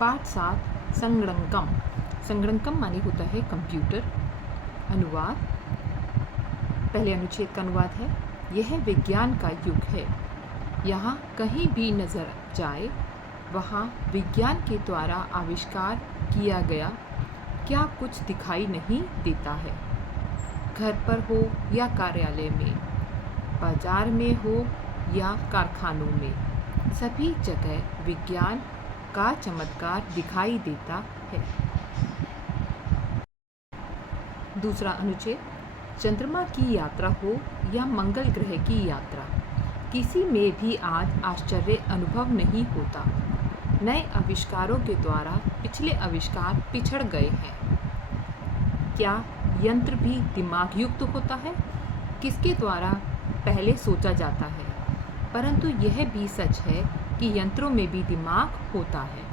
पाठ 7 संगणकम। संगणकम माने होता है कंप्यूटर। अनुवाद, पहले अनुच्छेद का अनुवाद है। यह विज्ञान का युग है। यहाँ कहीं भी नजर जाए वहाँ विज्ञान के द्वारा आविष्कार किया गया क्या कुछ दिखाई नहीं देता है। घर पर हो या कार्यालय में, बाजार में हो या कारखानों में, सभी जगह विज्ञान का चमत्कार दिखाई देता है। दूसरा अनुच्छेद, चंद्रमा की यात्रा हो या मंगल ग्रह की यात्रा, किसी में भी आज आश्चर्य अनुभव नहीं होता। नए आविष्कारों के द्वारा पिछले आविष्कार पिछड़ गए हैं। क्या यंत्र भी दिमाग युक्त होता है? किसके द्वारा पहले सोचा जाता है। परंतु यह भी सच है कि यंत्रों में भी दिमाग होता है।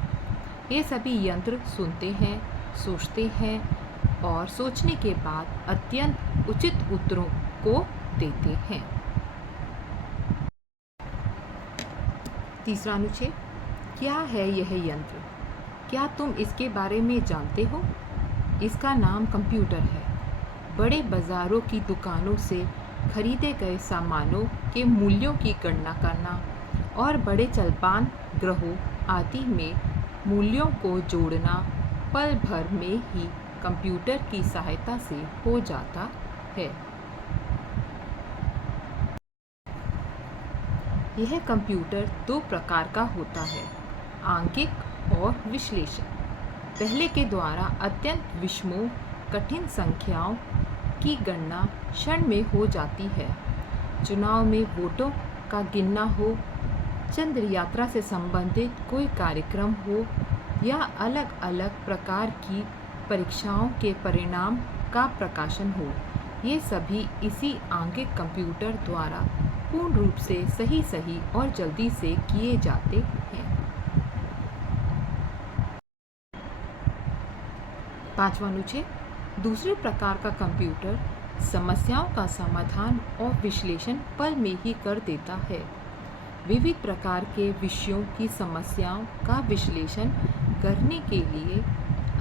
ये सभी यंत्र सुनते हैं, सोचते हैं और सोचने के बाद अत्यंत उचित उत्तरों को देते हैं। तीसरा अनुच्छेद, क्या है यह यंत्र? क्या तुम इसके बारे में जानते हो? इसका नाम कंप्यूटर है। बड़े बाजारों की दुकानों से खरीदे गए सामानों के मूल्यों की गणना करना और बड़े चलपान ग्रहों आदि में मूल्यों को जोड़ना पल भर में ही कंप्यूटर की सहायता से हो जाता है। यह कंप्यूटर दो प्रकार का होता है, आंकिक और विश्लेषण। पहले के द्वारा अत्यंत विषमों कठिन संख्याओं की गणना क्षण में हो जाती है। चुनाव में वोटों का गिनना हो, चंद्र यात्रा से संबंधित कोई कार्यक्रम हो या अलग अलग प्रकार की परीक्षाओं के परिणाम का प्रकाशन हो, ये सभी इसी आंकिक कंप्यूटर द्वारा पूर्ण रूप से सही और जल्दी से किए जाते हैं। पांचवा अनुच्छेद, दूसरे प्रकार का कंप्यूटर समस्याओं का समाधान और विश्लेषण पल में ही कर देता है। विविध प्रकार के विषयों की समस्याओं का विश्लेषण करने के लिए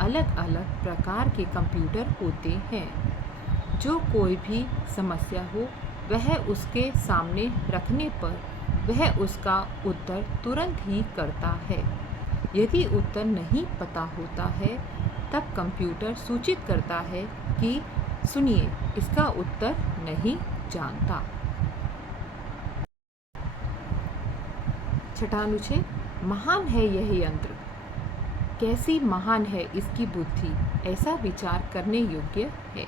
अलग अलग प्रकार के कंप्यूटर होते हैं। जो कोई भी समस्या हो वह उसके सामने रखने पर वह उसका उत्तर तुरंत ही करता है। यदि उत्तर नहीं पता होता है तब कंप्यूटर सूचित करता है कि सुनिए, इसका उत्तर नहीं जानता। छठा अनुच्छेद, महान है यह यंत्र। कैसी महान है इसकी बुद्धि, ऐसा विचार करने योग्य है।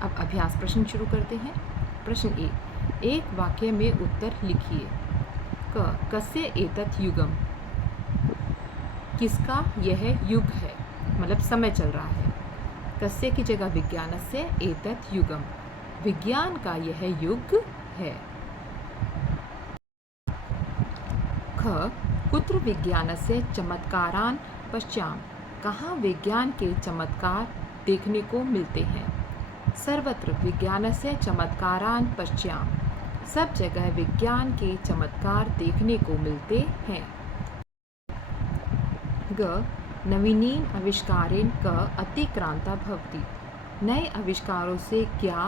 अब अभ्यास प्रश्न शुरू करते हैं। प्रश्न 1, एक वाक्य में उत्तर लिखिए। कस्य एतत् युगम, किसका यह युग है, मतलब समय चल रहा है। कस्य की जगह विज्ञानस्य, एतत् युगम, विज्ञान का यह युग है। ख, कुत्र विज्ञानस्य चमत्कारान् पश्याम, कहाँ विज्ञान के चमत्कार देखने को मिलते हैं। सर्वत्र विज्ञानस्य चमत्कारान् पश्याम, सब जगह विज्ञान के चमत्कार देखने को मिलते हैं। ग, नवीनेन आविष्कारेण क अतिक्रांता भवति, नए आविष्कारों से क्या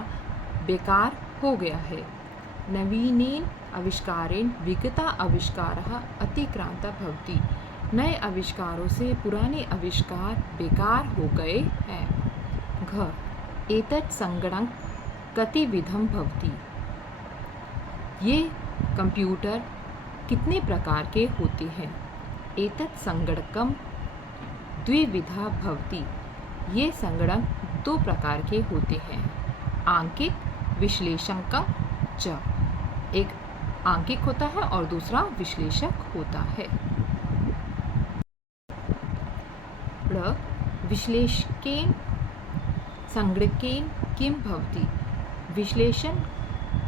बेकार हो गया है। नवीनेन आविष्कारेण विगता आविष्कारः अतिक्रांता भवति, नए आविष्कारों से पुराने आविष्कार बेकार हो गए हैं। घ, एतत् संगणक कतिविधं भवति, ये कंप्यूटर कितने प्रकार के होते हैं। एतत् संगणकम द्विविधा भवति, ये संगणक दो प्रकार के होते हैं, आंकिक विश्लेषक च, एक आंकिक होता है और दूसरा विश्लेषक होता है। विश्लेषकेन संगणकेन किम भवति, विश्लेषण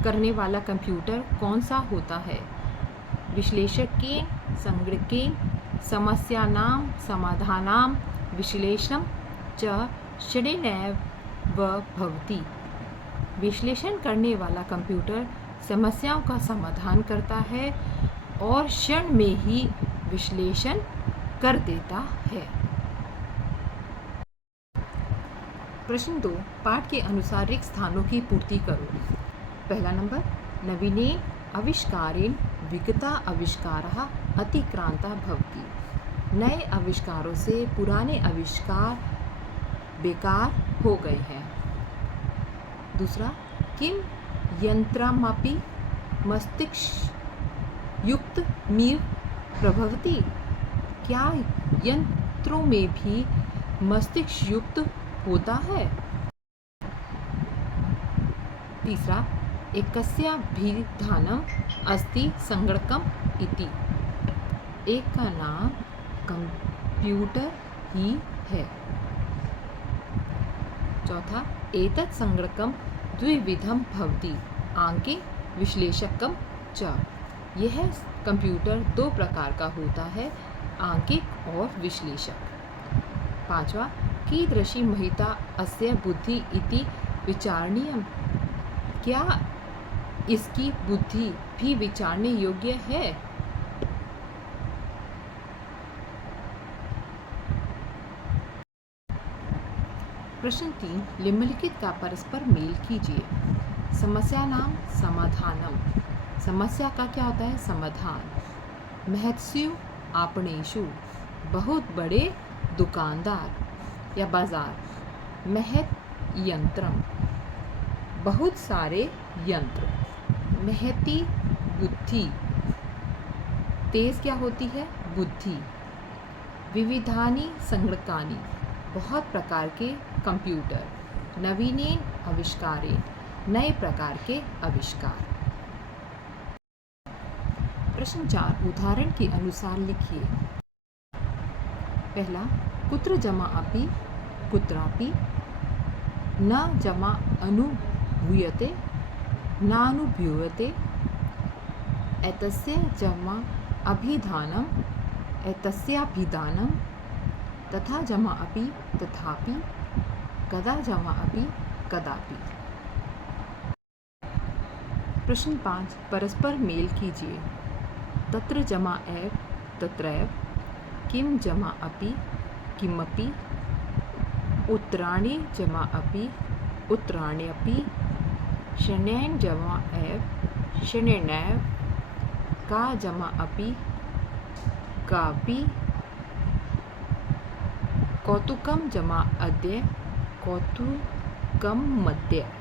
करने वाला कंप्यूटर कौन सा होता है। विश्लेषकेन संगणकेन समस्यानां समाधानां विश्लेषणं च क्षणेनैव भवति, विश्लेषण करने वाला कंप्यूटर समस्याओं का समाधान करता है और क्षण में ही विश्लेषण कर देता है। प्रश्न 2, पाठ के अनुसार रिक्त स्थानों की पूर्ति करो। पहला नंबर, नवीनेन आविष्कारेण विगता आविष्कारः अतिक्रांता भवति। नए आविष्कारों से पुराने आविष्कार बेकार हो गए हैं। दूसरा, किम यंत्रमपि मस्तिष्क युक्त नीव प्रभवति। क्या यंत्रों में भी मस्तिष्क युक्त होता है। तीसरा, एकस्याभिधानम् अस्ति संगणकम् इति। एक का नाम कंप्यूटर ही है। चौथा, एतत् संगणकं द्विविधं भवति, आंके विश्लेषकम् च। यह कंप्यूटर दो प्रकार का होता है, आंकिक और विश्लेषक। पांचवा, कीदृशी महिता अस्य बुद्धि इति विचारणीयम्। क्या इसकी बुद्धि भी विचारने योग्य है। प्रश्न 3, निम्नलिखित का परस्पर मेल कीजिए। समस्या नाम समाधानम। समस्या का क्या होता है, समाधान। महत्स्यु आपणेषु, बहुत बड़े दुकानदार या बाजार। महत यंत्रम, बहुत सारे यंत्र। महती बुद्धि, तेज क्या होती है, बुद्धि। विविधानि संगणकानि, बहुत प्रकार के कंप्यूटर। नवीनेन आविष्कारे, नए प्रकार के आविष्कार। प्रश्न 4, उदाहरण के अनुसार लिखिए। पहला, कुत्र जमा अपि कुत्रापि, न जमा अनुभूयते नानुभूयते। एतस्य जमा अभिधानम् एतस्याभिधानम्, तथा जमा अपि तथापि, कदा जमा अपि कदापि। प्रश्न 5, परस्पर मेल कीजिए। तत्र जमा एव तत्रैव, किम जमा अपि किमपि, उत्तराणि जमा अपि उत्तराण्यपि, शनैः जमा एव शनैर्नैव, का जमा अपि कापि, कौतुकं जमा अद्य कौतुकमद्य।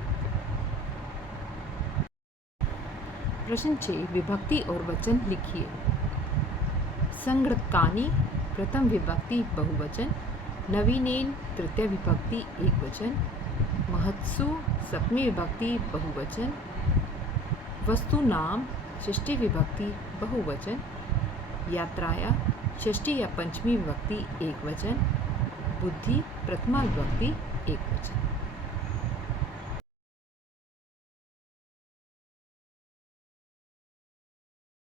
प्रश्न 6, विभक्ति और वचन लिखिए। संगणकानि, प्रथम विभक्ति बहुवचन। नवीनेन, तृतीय विभक्ति एकवचन। महत्सु, सप्तमी विभक्ति बहुवचन। वस्तूनाम, षष्ठी विभक्ति बहुवचन। यात्राया, षष्ठी या पंचमी विभक्ति एकवचन। बुद्धि, प्रथमा विभक्ति एकवचन।